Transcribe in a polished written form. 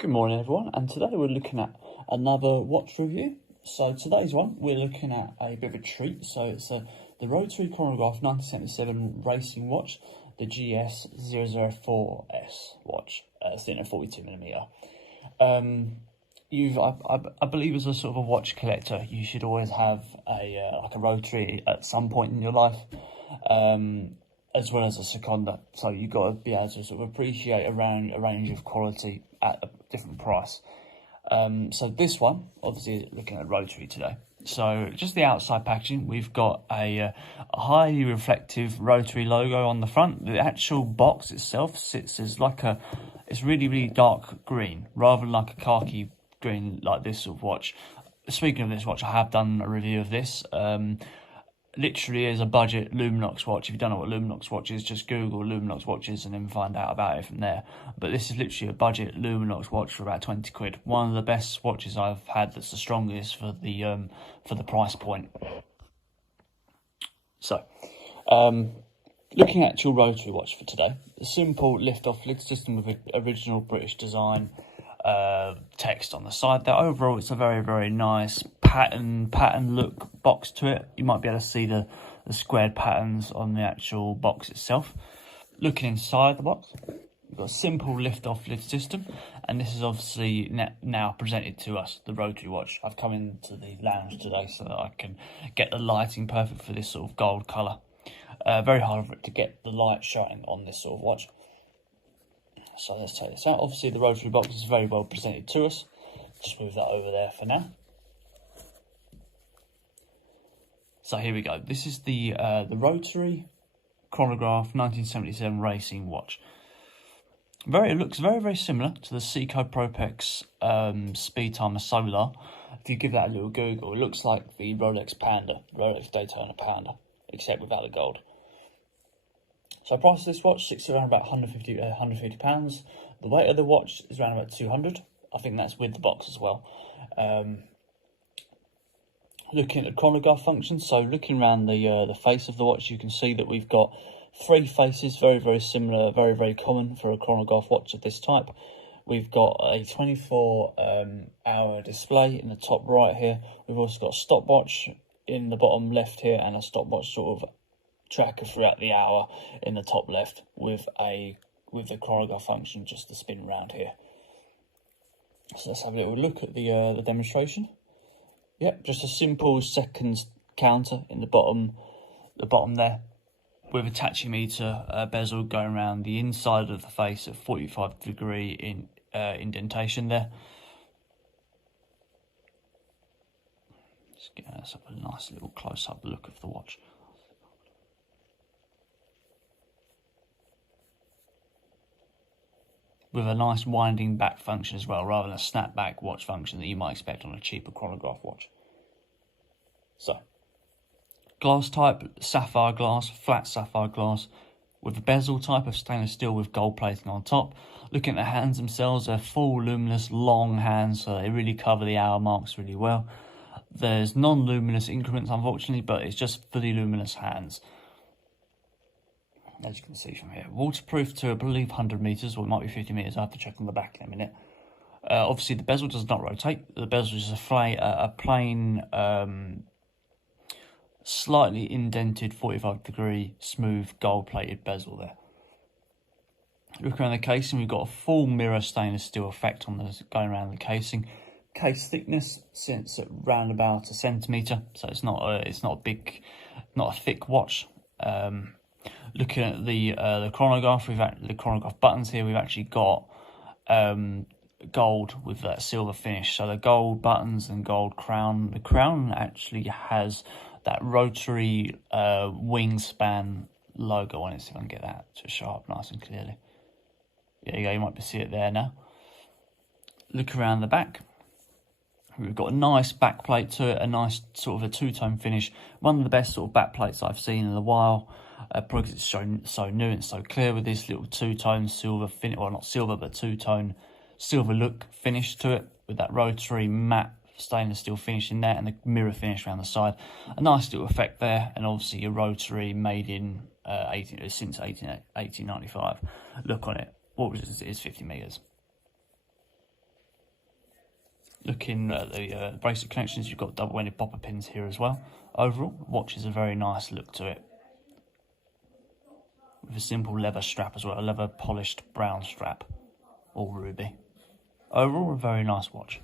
Good morning everyone, and today we're looking at another watch review. So today's one, we're looking at a bit of a treat. So it's the Rotary Chronograph 1977 racing watch, the GS004S watch. It's in a 42mm. I believe as a sort of a watch collector, you should always have like a Rotary at some point in your life, as well as a Sekonda. So you've got to be able to sort of appreciate a range of quality at a different price. So this one, obviously looking at Rotary today. So just the outside packaging, we've got a highly reflective Rotary logo on the front. The actual box itself sits as like it's really dark green, rather than like a khaki green like this sort of watch. Speaking of this watch, I have done a review of this. Literally is a budget Luminox watch. If you don't know what Luminox watch is, just Google Luminox watches and then find out about it from there. But this is literally a budget Luminox watch for about 20 quid. One of the best watches I've had that's the strongest for the price point. So, looking at your Rotary watch for today, a simple lift-off lid system with original British design, text on the side there. Overall, it's a very nice pattern look box to it. You might be able to see the squared patterns on the actual box itself. Looking inside the box, we've got a simple lift-off lid system, and this is obviously now presented to us, the Rotary watch. I've come into the lounge today so that I can get the lighting perfect for this sort of gold colour. Very hard for it to get the light shining on this sort of watch. So let's take this out. Obviously the Rotary box is very well presented to us. Just move that over there for now. So here we go. This is the Rotary Chronograph 1977 racing watch. It looks very similar to the Seiko Propex Speedtimer Solar. If you give that a little Google, it looks like the Rolex Rolex Daytona Panda, except without the gold. So price of this watch sits around about £150. The weight of the watch is around about 200. I think that's with the box as well. Looking at the chronograph function, so looking around the face of the watch, you can see that we've got 3 faces, very similar, very common for a chronograph watch of this type. We've got a 24-hour display in the top right here. We've also got a stopwatch in the bottom left here, and a stopwatch sort of tracker throughout the hour in the top left, with the chronograph function just to spin around here. So let's have a little look at the demonstration. Yep, just a simple seconds counter in the bottom there, with a tachymeter bezel going around the inside of the face at 45-degree indentation there. Let's get us up a nice little close-up look of the watch. With a nice winding back function as well, rather than a snap back watch function that you might expect on a cheaper chronograph watch. So, glass type, sapphire glass, flat sapphire glass, with a bezel type of stainless steel with gold plating on top. Looking at the hands themselves, they're full luminous long hands, so they really cover the hour marks really well. There's non-luminous increments, unfortunately, but it's just fully luminous hands. As you can see from here, waterproof to I believe 100 meters, or it might be 50 meters. I have to check on the back in a minute. Obviously, the bezel does not rotate. The bezel is a plain, slightly indented 45-degree smooth gold-plated bezel there. Looking around the casing, we've got a full mirror stainless steel effect on going around the casing. Case thickness sits at round about a centimeter, so it's not a thick watch. Looking at the chronograph, the chronograph buttons here, we've actually got gold with that silver finish. So the gold buttons and gold crown. The crown actually has that Rotary wingspan logo on it. So if I can get that to show up nice and clearly. There you go. You might be see it there now. Look around the back. We've got a nice back plate to it, a nice sort of a two-tone finish. One of the best sort of back plates I've seen in a while. Probably because it's so new and so clear, with this little two-tone silver finish, well not silver but two-tone silver look finish to it, with that Rotary matte stainless steel finish in there and the mirror finish around the side. A nice little effect there, and obviously a Rotary made in since 1895 look on it. What was it? It's 50 meters. Looking at the bracelet connections, you've got double-ended popper pins here as well. Overall, the watch is a very nice look to it, with a simple leather strap as well, a leather polished brown strap, all ruby. Overall, a very nice watch.